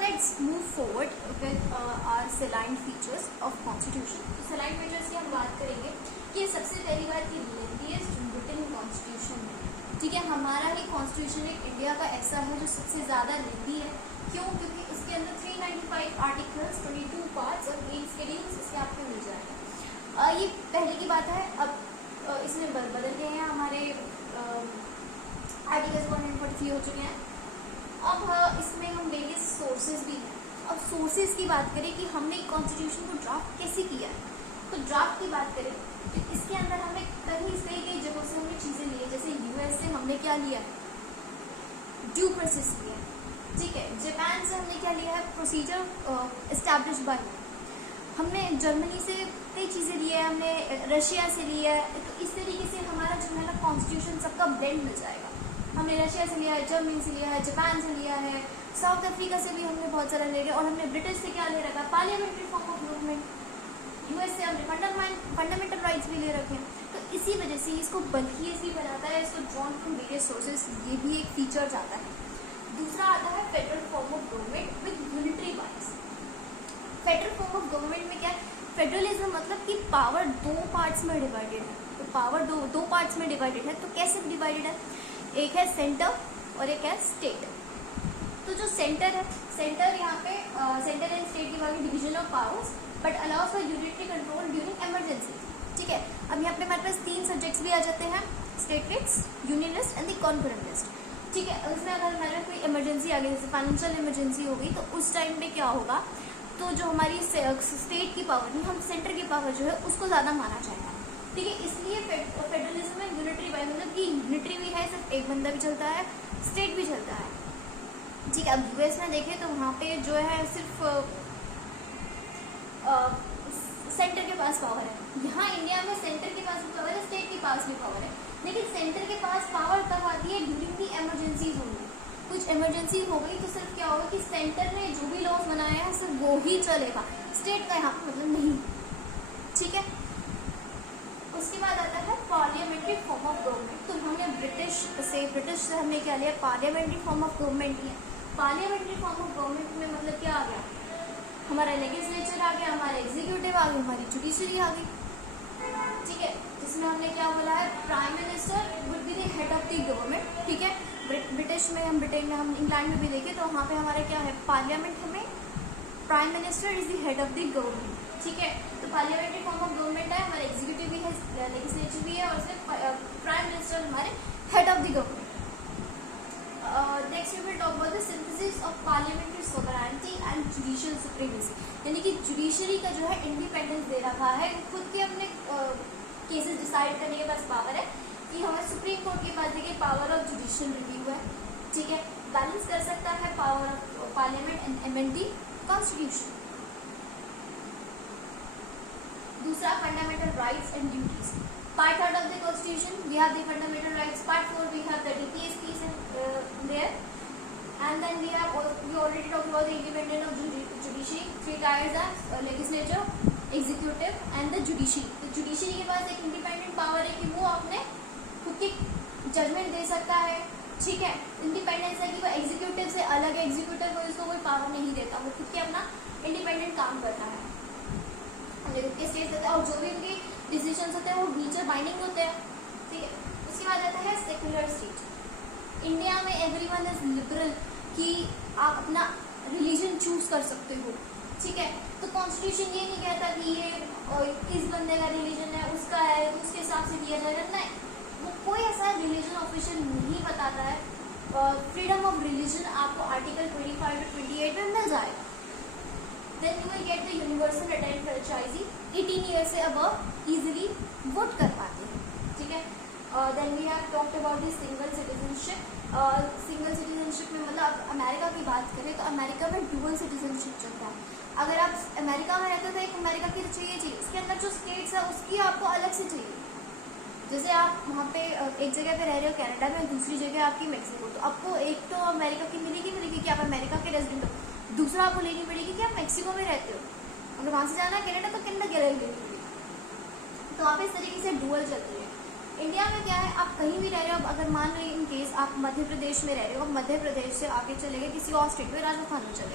let's move forward with our saline features of constitution. तो saline features की हम बात करेंगे कि सबसे पहली बात की lengthiest written constitution है, ठीक है। हमारा ही constitution एक इंडिया का ऐसा है जो सबसे ज़्यादा lengthy है। क्यों? क्योंकि इसके अंदर 395 आर्टिकल्स, 22 पार्ट्स और 8 शेड्यूल्स इसके आपको मिल जाएगा। ये पहले की बात है। अब इसमें बदल गए हैं हमारे आर्टिकल्स 143 हो चुके हैं। अब इसमें हम लेंगे सोर्सेज भी हैं। अब सोर्सेज की बात करें कि हमने कॉन्स्टिट्यूशन को ड्राफ्ट कैसे किया है, तो ड्राफ्ट की बात करें तो इसके अंदर हमने कई जगहों से हमने चीज़ें ली है। जैसे यूएस से हमने क्या लिया है, ड्यू प्रोसेस लिया है, ठीक है। जापान से हमने क्या लिया है, प्रोसीजर एस्टैब्लिश बाय लॉ। हमने जर्मनी से कई चीज़ें ली है, हमने रशिया से लिया है। तो इस तरीके से हमारा जो है ना कॉन्स्टिट्यूशन सबका ब्लेंड मिल जाएगा। हमने रशिया से लिया है, जर्मनी से लिया है, जापान से लिया है, साउथ अफ्रीका से भी हमने बहुत सारा ले लिया। और हमने ब्रिटिश से क्या ले रखा है, parliamentary form of government. US से हमने फंडामेंटल राइट्स भी ले रखे हैं। तो इसी वजह से इसको बल्कि ऐसी बनाता है, इसको ड्रॉन फ्रॉम वेरियस सोर्सेज, ये भी एक फीचर आता है। दूसरा आता है federal form of government with unitary parts. Federal form of government में क्या है, फेडरलिज्म मतलब कि पावर दो पार्ट्स में डिवाइडेड है। तो पावर दो पार्ट्स में डिवाइडेड है। तो कैसे डिवाइडेड है, एक है सेंटर और एक है स्टेट। तो जो सेंटर है, सेंटर यहाँ पे सेंटर एंड स्टेट की बात division of powers but allows for unitary control during emergency, ठीक है। अब यहाँ पे हमारे पास 3 सब्जेक्ट्स भी आ जाते हैं, state list, union list and the concurrent list, ठीक है। उसमें अगर हमारे कोई इमरजेंसी आ गई, जैसे फाइनेंशियल इमरजेंसी हो गई, तो उस टाइम पे क्या होगा, तो जो हमारी स्टेट की पावर नहीं, हम सेंटर की पावर जो है उसको ज़्यादा माना जाएगा, ठीक है। इसलिए फेडरलिज्म में यूनिटरी बाय मतलब कि यूनिटरी भी है, सिर्फ एक बंदा भी चलता है, स्टेट भी चलता है, ठीक है। अब यूएस में देखें तो वहाँ पे जो है सिर्फ सेंटर के पास पावर है। यहाँ इंडिया में सेंटर के पास भी पावर है, स्टेट के पास भी पावर है, लेकिन सेंटर के पास पावर तब आती है ड्यूरिंग दी इमरजेंसीज होंगी। कुछ इमरजेंसी हो गई तो सिर्फ क्या होगा कि सेंटर ने जो भी लॉज बनाया है सिर्फ वो ही चलेगा, स्टेट का यहाँ पर मतलब नहीं, ठीक है। उसके बाद आता है पार्लियामेंट्री फॉर्म ऑफ गवर्नमेंट। तो हमने ब्रिटिश से हमने क्या लिया, पार्लियामेंट्री फॉर्म ऑफ गवर्नमेंट लिया। पार्लियामेंट्री फॉर्म ऑफ गवर्नमेंट में मतलब क्या आ गया, हमारा लेजिस्लेचर आ गया, हमारा एग्जीक्यूटिव आ गया, हमारी जुडिशरी आ गई, ठीक है। जिसमें हमने क्या बोला है, prime minister would be the head of the government, ठीक है। ब्रिटिश में हम इंग्लैंड में भी देखें तो वहाँ पे हमारा क्या है, पार्लियामेंट हमें prime minister is the head of the government, ठीक है। तो पार्लियामेंट्री फॉर्म ऑफ गवर्नमेंट है, हमारा एग्जीक्यूटिव भी है, लेजिस्लेचर भी है, और उसमें प्राइम मिनिस्टर हमारे head of the government. Next we will talk about the synthesis of parliamentary sovereignty and judicial supremacy, यानी कि जुडिशरी का जो है इंडिपेंडेंस दे रखा है, खुद के अपने केसेस डिसाइड करने के पास पावर है, कि हमारे सुप्रीम कोर्ट के पास देखिए पावर ऑफ जुडिशियल रिव्यू है, ठीक है। बैलेंस कर सकता है power of parliament and amend the constitution. दूसरा fundamental rights and duties. Part 3 of the constitution we have the fundamental rights, part 4 we have the DPSPs there, and then we already talked about the independence of judiciary, 3 tiers are legislature, executive and the judiciary। तो judiciary के पास एक independent power है कि वो अपने खुद की judgement दे सकता है, ठीक है। इंडिपेंडेंस है कि वो एग्जीक्यूटिव से अलग है, एग्जीक्यूटिव को इसको कोई पावर नहीं देता, वो खुद के अपना इंडिपेंडेंट काम करता है, खुद के स्टेट देता है, और जो भी उनके डिसीजंस होते हैं वो नेचर बाइंडिंग होते हैं, ठीक है। उसके बाद आता है सेक्युलर स्टेट। इंडिया में एवरीवन इज लिबरल, कि आप अपना रिलीजन चूज कर सकते हो, ठीक है। तो कॉन्स्टिट्यूशन ये नहीं कहता कि ये इस बंदे का रिलीजन है, उसका है, तो उसके हिसाब से दिया जाएगा, नहीं, वो कोई ऐसा रिलीजन ऑफिशियल नहीं बताता है। फ्रीडम ऑफ रिलीजन आपको आर्टिकल 25 to 28 में मिल जाएगा। Then you will get the universal adult franchisee, 18 years से above easily वोट कर पाते हैं, ठीक है। Then we have talked about the single citizenship। Single citizenship में मतलब आप अमेरिका की बात करें तो अमेरिका में डुअल सिटीजनशिप चलता है। अगर आप अमेरिका में रहते हो तो एक अमेरिका की चाहिए, इसके अंदर जो स्टेट्स है उसकी आपको अलग से चाहिए। जैसे आप वहाँ पे एक जगह पे रह रहे हो कनाडा में, दूसरी जगह आपकी मैक्सिको, तो आपको एक तो अमेरिका की मिलेगी कि आप अमेरिका के रेजिडेंट हो, दूसरा आपको लेनी पड़ेगी कि आप मैक्सिको में रहते हो। अगर वहाँ से जाना है कनाडा तो कनाडा की लेनी पड़ेगी। तो आप इस तरीके से डुअल चलती है। इंडिया में क्या है, आप कहीं भी रह रहे हो, अगर मान लो इन केस आप मध्य प्रदेश में रह रहे हो, मध्य प्रदेश से आगे चले गए किसी और स्टेट में, राजस्थान में चले गए,